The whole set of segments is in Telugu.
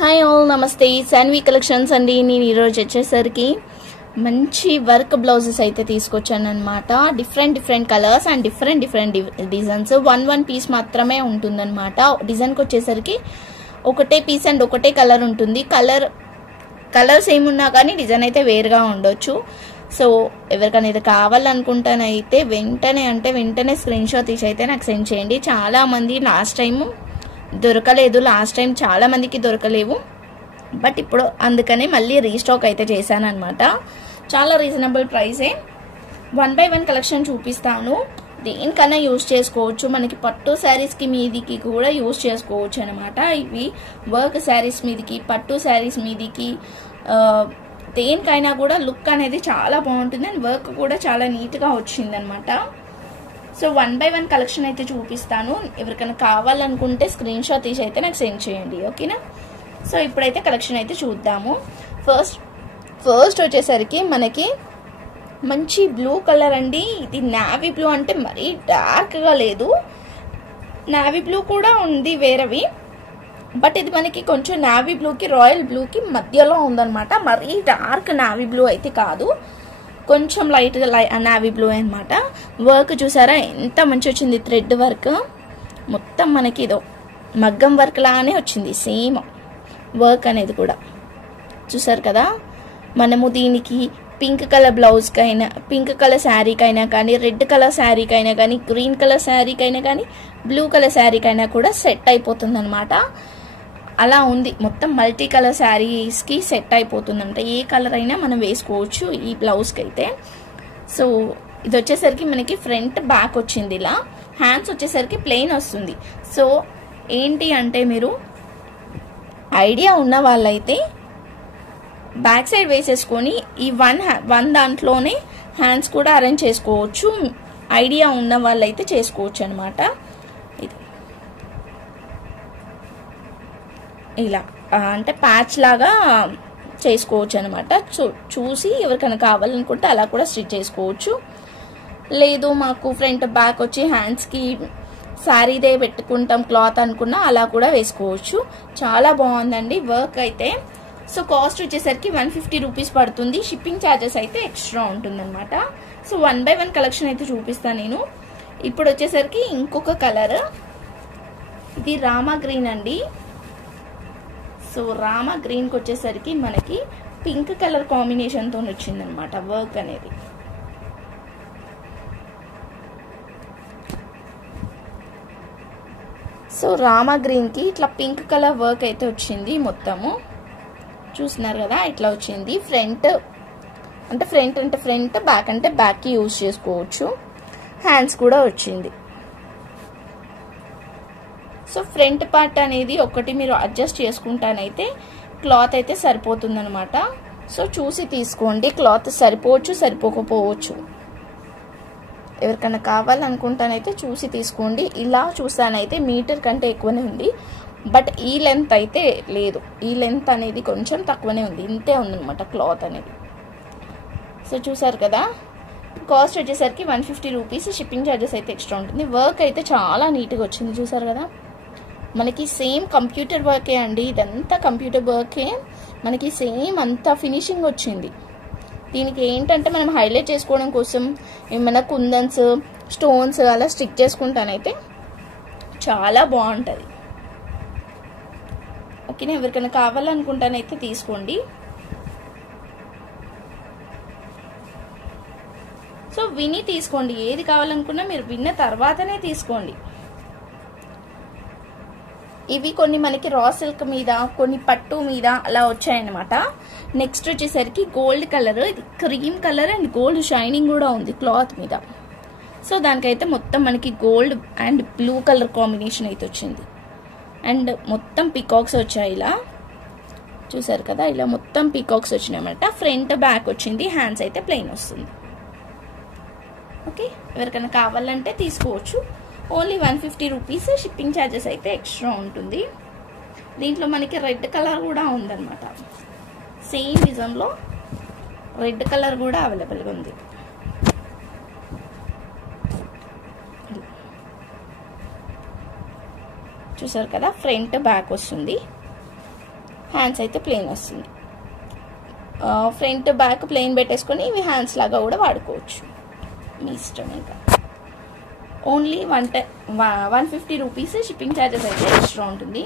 హాయ్ ఆల్ నమస్తే శాన్వి కలెక్షన్స్ అండి. నేను ఈరోజు వచ్చేసరికి మంచి వర్క్ బ్లౌజెస్ అయితే తీసుకొచ్చాను అనమాట. Different colours and different designs. One piece మాత్రమే ఉంటుందన్నమాట. డిజైన్కి వచ్చేసరికి ఒకటే పీస్ అండ్ ఒకటే కలర్ ఉంటుంది. కలర్స్ ఏమున్నా కానీ డిజైన్ అయితే వేరుగా ఉండొచ్చు. సో ఎవరికైనా ఇది కావాలనుకుంటానైతే వెంటనే స్క్రీన్ షాట్ తీసి అయితే నాకు సెండ్ చేయండి. చాలా మంది లాస్ట్ టైం దొరకలేదు, చాలా మందికి దొరకలేవు. బట్ ఇప్పుడు అందుకనే మళ్ళీ రీస్టాక్ అయితే చేశాను అనమాట. చాలా రీజనబుల్ ప్రైసే. 1 by 1 కలెక్షన్ చూపిస్తాను. దేనికన్నా యూజ్ చేసుకోవచ్చు. మనకి పట్టు శారీస్కి మీదికి కూడా యూజ్ చేసుకోవచ్చు అనమాట. ఇవి వర్క్ శారీస్ మీదికి, పట్టు శారీస్ మీదికి, దేనికైనా కూడా లుక్ అనేది చాలా బాగుంటుంది. అండ్ వర్క్ కూడా చాలా నీట్గా వచ్చిందనమాట. సో 1 by 1 కలెక్షన్ అయితే చూపిస్తాను. ఎవరికైనా కావాలనుకుంటే స్క్రీన్ షాట్ తీసి అయితే నాకు సెండ్ చేయండి, ఓకేనా. సో ఇప్పుడైతే కలెక్షన్ అయితే చూద్దాము. ఫస్ట్ వచ్చేసరికి మనకి మంచి బ్లూ కలర్ అండి. ఇది నావీ బ్లూ, అంటే మరీ డార్క్గా లేదు, నావీ బ్లూ కూడా ఉంది వేరేవి. బట్ ఇది మనకి కొంచెం నావీ బ్లూకి రాయల్ బ్లూకి మధ్యలో ఉందన్నమాట. మరీ డార్క్ నావీ బ్లూ అయితే కాదు, కొంచెం లైట్గా నావీ బ్లూ అనమాట. వర్క్ చూసారా ఎంత మంచి వచ్చింది. థ్రెడ్ వర్క్ మొత్తం మనకి ఇదో మగ్గం వర్క్ లానే వచ్చింది. సేమ్ వర్క్ అనేది కూడా చూసారు కదా. మనము దీనికి పింక్ కలర్ బ్లౌజ్కైనా, పింక్ కలర్ శారీకైనా కానీ, రెడ్ కలర్ శారీకైనా కానీ, గ్రీన్ కలర్ శారీకైనా కానీ, బ్లూ కలర్ శారీకైనా కూడా సెట్ అయిపోతుంది అనమాట. అలా ఉంది. మొత్తం మల్టీ కలర్ శారీస్కి సెట్ అయిపోతుందంట. ఏ కలర్ అయినా మనం వేసుకోవచ్చు ఈ బ్లౌజ్కి అయితే. సో ఇది వచ్చేసరికి మనకి ఫ్రంట్ బ్యాక్ వచ్చింది. ఇలా హ్యాండ్స్ వచ్చేసరికి ప్లెయిన్ వస్తుంది. సో ఏంటి అంటే మీరు ఐడియా ఉన్న వాళ్ళైతే బ్యాక్ సైడ్ వేసేసుకొని ఈ వన్ దాంట్లోనే హ్యాండ్స్ కూడా అరేంజ్ చేసుకోవచ్చు. ఐడియా ఉన్న వాళ్ళైతే చేసుకోవచ్చు అనమాట. ఇలా అంటే ప్యాచ్ లాగా చేసుకోవచ్చు అనమాట. చూసి ఎవరికైనా కావాలనుకుంటే అలా కూడా స్టిచ్ చేసుకోవచ్చు. లేదు మాకు ఫ్రంట్ బ్యాక్ వచ్చి హ్యాండ్స్కి శారీదే పెట్టుకుంటాం క్లాత్ అనుకున్నా అలా కూడా వేసుకోవచ్చు. చాలా బాగుందండి వర్క్ అయితే. సో కాస్ట్ వచ్చేసరికి 150 రూపీస్ పడుతుంది. షిప్పింగ్ ఛార్జెస్ అయితే ఎక్స్ట్రా ఉంటుందన్నమాట. సో 1 by 1 కలెక్షన్ అయితే చూపిస్తాను నేను. ఇప్పుడు వచ్చేసరికి ఇంకొక కలర్, ఇది రామా గ్రీన్ అండి. సో రామా గ్రీన్కి వచ్చేసరికి మనకి పింక్ కలర్ కాంబినేషన్తో వచ్చిందనమాట వర్క్ అనేది. సో రామా గ్రీన్కి ఇట్లా పింక్ కలర్ వర్క్ అయితే వచ్చింది. మొత్తము చూస్తున్నారు కదా ఇట్లా వచ్చింది. ఫ్రంట్ అంటే ఫ్రంట్, బ్యాక్ అంటే బ్యాక్కి యూజ్ చేసుకోవచ్చు. హ్యాండ్స్ కూడా వచ్చింది. సో ఫ్రంట్ పార్ట్ అనేది ఒకటి మీరు అడ్జస్ట్ చేసుకుంటానైతే క్లాత్ అయితే సరిపోతుంది అనమాట. సో చూసి తీసుకోండి. క్లాత్ సరిపోవచ్చు, సరిపోకపోవచ్చు. ఎవరికైనా కావాలనుకుంటానైతే చూసి తీసుకోండి. ఇలా చూస్తానైతే మీటర్ కంటే ఎక్కువనే ఉంది. బట్ ఈ లెంత్ అయితే లేదు. ఈ లెంత్ అనేది కొంచెం తక్కువనే ఉంది. ఇంతే ఉందన్నమాట క్లాత్ అనేది. సో చూసారు కదా. కాస్ట్ వచ్చేసరికి 150 రూపీస్. షిప్పింగ్ ఛార్జెస్ అయితే ఎక్స్ట్రా ఉంటుంది. వర్క్ అయితే చాలా నీట్గా వచ్చింది. చూసారు కదా. మనకి సేమ్ కంప్యూటర్ వర్కే అండి. ఇదంతా కంప్యూటర్ వర్కే. మనకి సేమ్ అంతా ఫినిషింగ్ వచ్చింది. దీనికి ఏంటంటే మనం హైలైట్ చేసుకోవడం కోసం ఏమైనా కుందన్స్, స్టోన్స్ అలా స్టిక్ చేసుకుంటానైతే చాలా బాగుంటుంది. ఓకేనా. ఎవరికైనా కావాలనుకుంటానైతే తీసుకోండి. సో విని తీసుకోండి. ఏది కావాలనుకున్నా మీరు విన్న తర్వాతనే తీసుకోండి. ఇవి కొన్ని మనకి రా సిల్క్ మీద, కొన్ని పట్టు మీద అలా వచ్చాయన్నమాట. నెక్స్ట్ వచ్చేసరికి గోల్డ్ కలర్, ఇది cream colour and gold shining కూడా ఉంది క్లాత్ మీద. సో దానికైతే మొత్తం మనకి gold and blue colour combination అయితే వచ్చింది. అండ్ మొత్తం పీకాక్స్ వచ్చాయి. ఇలా చూసారు కదా. ఇలా మొత్తం పీకాక్స్ వచ్చినాయి అన్నమాట. ఫ్రంట్ బ్యాక్ వచ్చింది. హ్యాండ్స్ అయితే ప్లెయిన్ వస్తుంది. ఓకే. ఎవరికైనా కావాలంటే తీసుకోవచ్చు. Only 150 rupees. షిప్పింగ్ ఛార్జెస్ అయితే ఎక్స్ట్రా ఉంటుంది. దీంట్లో మనకి రెడ్ కలర్ కూడా ఉందన్నమాట. సేమ్ డిజైన్లో రెడ్ కలర్ కూడా అవైలబుల్గా ఉంది. చూసారు కదా. ఫ్రంట్ బ్యాక్ వస్తుంది. హ్యాండ్స్ అయితే ప్లెయిన్ వస్తుంది. ఫ్రంట్ బ్యాక్ ప్లెయిన్ పెట్టేసుకొని ఇవి హ్యాండ్స్ లాగా కూడా వాడుకోవచ్చు, మీ ఇష్టం. ఇంకా ఓన్లీ 150 రూపీస్ షిప్పింగ్ ఛార్జెస్ అయితే ఎక్స్ట్రా ఉంటుంది.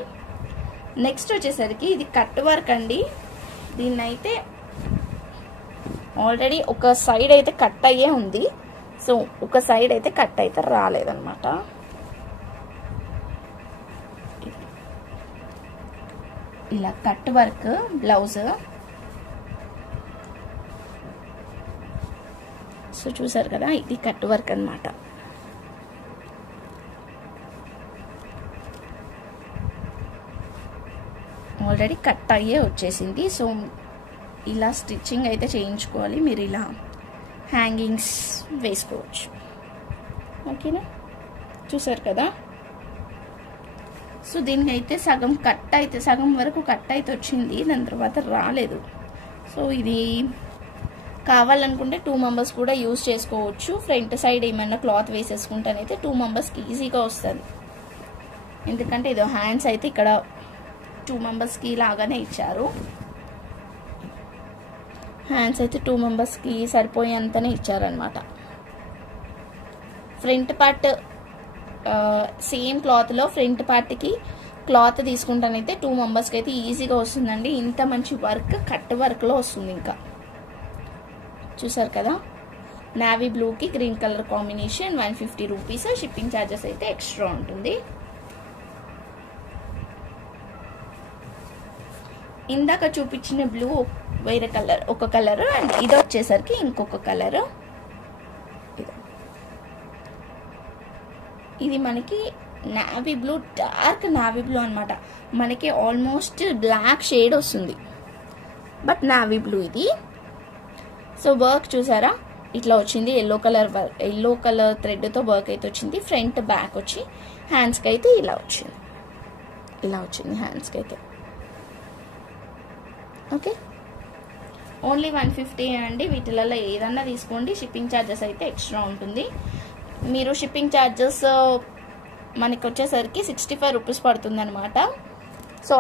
నెక్స్ట్ వచ్చేసరికి ఇది కట్ వర్క్ అండి. దీన్నైతే ఆల్రెడీ ఒక సైడ్ అయితే కట్ అయ్యే ఉంది, సో ఒక సైడ్ అయితే కట్ అయితే రాలేదన్నమాట. ఇలా కట్ వర్క్ బ్లౌజ్. సో చూసారు కదా, ఇది కట్ వర్క్ అన్నమాట. ఆల్రెడీ కట్ అయ్యే వచ్చేసింది. సో ఇలా స్టిచ్చింగ్ అయితే చేయించుకోవాలి. మీరు ఇలా హ్యాంగింగ్స్ వేసుకోవచ్చు. ఓకేనా, చూసారు కదా. సో దీనికి అయితే సగం వరకు కట్ అయితే వచ్చింది, దాని తర్వాత రాలేదు. సో ఇది కావాలనుకుంటే 2 మెంబర్స్ కూడా యూజ్ చేసుకోవచ్చు. ఫ్రంట్ సైడ్ ఏమైనా క్లాత్ వేసేసుకుంటానైతే 2 మెంబర్స్కి ఈజీగా వస్తుంది. ఎందుకంటే ఇదో హ్యాండ్స్ అయితే ఇక్కడ 2 మెంబర్స్కి లాగానే ఇచ్చారు. హ్యాండ్స్ అయితే 2 మెంబర్స్కి సరిపోయేంతనే ఇచ్చారనమాట. ఫ్రంట్ పార్ట్ సేమ్ క్లాత్లో ఫ్రంట్ పార్ట్కి క్లాత్ తీసుకుంటానైతే 2 మెంబర్స్కి అయితే ఈజీగా వస్తుందండి. ఇంత మంచి వర్క్ కట్ వర్క్లో వస్తుంది. ఇంకా చూసారు కదా, నావీ బ్లూకి green colour combination 150 rupees. Shipping charges అయితే ఎక్స్ట్రా ఉంటుంది. ఇందాక చూపించిన బ్లూ వేరే కలర్, ఒక కలర్, అండ్ ఇది వచ్చేసరికి ఇంకొక కలర్. ఇది మనకి navy blue, dark navy blue అనమాట. మనకి ఆల్మోస్ట్ బ్లాక్ షేడ్ వస్తుంది, బట్ నావీ బ్లూ ఇది. సో వర్క్ చూసారా, ఇట్లా వచ్చింది. ఎల్లో కలర్ థ్రెడ్తో వర్క్ అయితే వచ్చింది. ఫ్రంట్ బ్యాక్ వచ్చి హ్యాండ్స్కి అయితే ఇలా వచ్చింది హ్యాండ్స్కి అయితే. ఓకే, ఓన్లీ 150 అండి. వీటిలలో ఏదన్నా తీసుకోండి. షిప్పింగ్ ఛార్జెస్ అయితే ఎక్స్ట్రా ఉంటుంది. మీరు షిప్పింగ్ ఛార్జెస్ మనకి వచ్చేసరికి 65 రూపీస్ పడుతుంది అనమాట. సో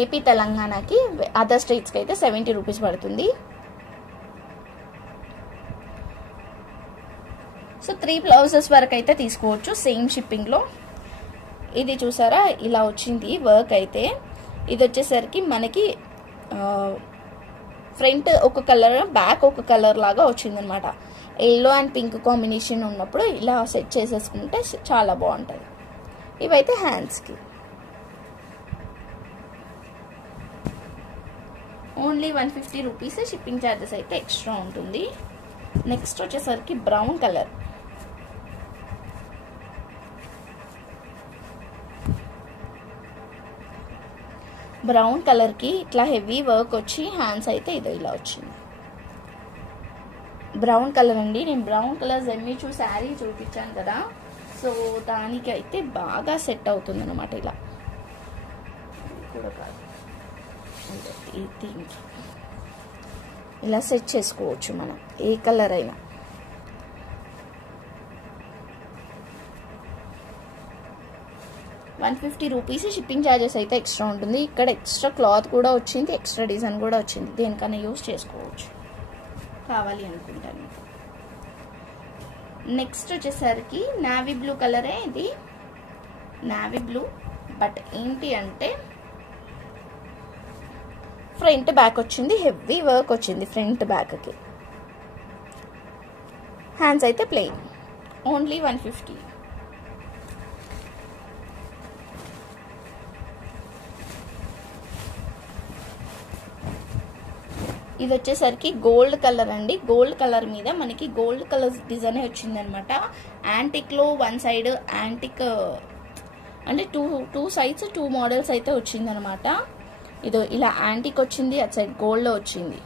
ఏపీ తెలంగాణకి, అదర్ స్టేట్స్కి అయితే 70 రూపీస్ పడుతుంది. సో 3 బ్లౌజెస్ వరకు అయితే తీసుకోవచ్చు సేమ్ షిప్పింగ్లో. ఇది చూసారా, ఇలా వచ్చింది వర్క్ అయితే. ఇది వచ్చేసరికి మనకి ఫ్రంట్ ఒక కలర్, బ్యాక్ ఒక కలర్ లాగా వచ్చిందనమాట. ఎల్లో అండ్ పింక్ కాంబినేషన్ ఉన్నప్పుడు ఇలా సెట్ చేసేసుకుంటే చాలా బాగుంటుంది. ఇవైతే హ్యాండ్స్కి. Only 150 rupees. షిప్పింగ్ ఛార్జెస్ అయితే ఎక్స్ట్రా ఉంటుంది. నెక్స్ట్ వచ్చేసరికి బ్రౌన్ కలర్. బ్రౌన్ కలర్కి ఇట్లా హెవీ వర్క్ వచ్చి హ్యాండ్స్ అయితే ఇదో ఇలా వచ్చింది. బ్రౌన్ కలర్ అండి. నేను బ్రౌన్ కలర్ జెమ్మిచూ శారీ చూపించాను కదా, సో దానికి అయితే బాగా సెట్ అవుతుంది అనమాట. ఇలా కూడా కాదు, దీనికి ఇలా సెట్ చేసుకోవచ్చు మనం, ఏ కలర్ అయినా. ₹150 షిప్పింగ్ ఛార్జెస్ అయితే ఎక్స్ట్రా ఉంటుంది. ఇక్కడ ఎక్స్ట్రా క్లాత్ కూడా వచ్చింది, ఎక్స్ట్రా డిజైన్ కూడా వచ్చింది. దేనికన్నా యూజ్ చేసుకోవచ్చు కావాలి అనుకుంటాను. నెక్స్ట్ వచ్చేసరికి నావీ బ్లూ కలరే. ఇది నావీ బ్లూ, బట్ ఏంటి అంటే ఫ్రంట్ బ్యాక్ వచ్చింది, హెవీ వర్క్ వచ్చింది ఫ్రంట్ బ్యాక్కి. హ్యాండ్స్ అయితే ప్లెయిన్. ఓన్లీ 150. ఇది వచ్చేసరికి గోల్డ్ కలర్ అండి. గోల్డ్ కలర్ మీద మనకి గోల్డ్ కలర్ డిజైన్ వచ్చింది అనమాట. యాంటిక్లో వన్ సైడ్ యాంటిక్ అంటే టూ సైడ్స్ 2 మోడల్స్ అయితే వచ్చింది అనమాట. ఇది ఇలా యాంటిక్ వచ్చింది, అటు సైడ్ గోల్డ్లో వచ్చింది.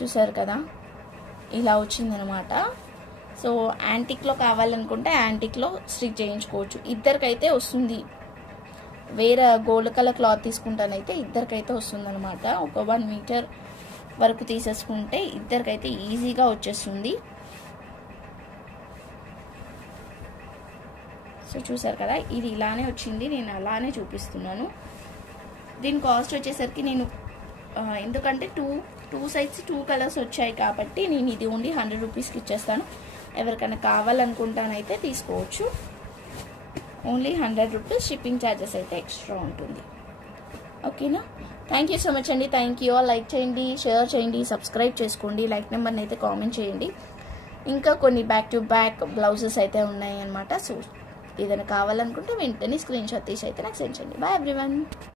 చూసారు కదా, ఇలా వచ్చింది అనమాట. సో యాంటిక్లో కావాలనుకుంటే యాంటిక్లో స్టిచ్ చేయించుకోవచ్చు. ఇద్దరికైతే వస్తుంది. వేరే గోల్డ్ కలర్ క్లాత్ తీసుకుంటానైతే ఇద్దరికైతే వస్తుంది అనమాట. ఒక 1 మీటర్ వరకు తీసేసుకుంటే ఇద్దరికైతే ఈజీగా వచ్చేస్తుంది. సో చూసారు కదా, ఇది ఇలానే వచ్చింది, నేను అలానే చూపిస్తున్నాను. దీని కాస్ట్ వచ్చేసరికి నేను ఎందుకంటే టూ సైడ్స్ 2 కలర్స్ వచ్చాయి కాబట్టి నేను ఇది ఓన్లీ 100 రూపీస్కి ఇచ్చేస్తాను. ఎవరికైనా కావాలనుకుంటానైతే తీసుకోవచ్చు. Only 100 rupees. షిప్పింగ్ ఛార్జెస్ అయితే ఎక్స్ట్రా ఉంటుంది. ఓకేనా? థ్యాంక్ యూ సో మచ్ అండి. Thank you. లైక్ చేయండి, షేర్ చేయండి, సబ్స్క్రైబ్ చేసుకోండి, లైక్ నెంబర్ని అయితే కామెంట్ చేయండి. ఇంకా కొన్ని బ్యాక్ టు బ్యాక్ బ్లౌజెస్ అయితే ఉన్నాయి అనమాట. సో ఏదైనా కావాలనుకుంటే వెంటనే స్క్రీన్ షాట్ తీసి అయితే నాకు సెండ్ చేయండి. Bye everyone.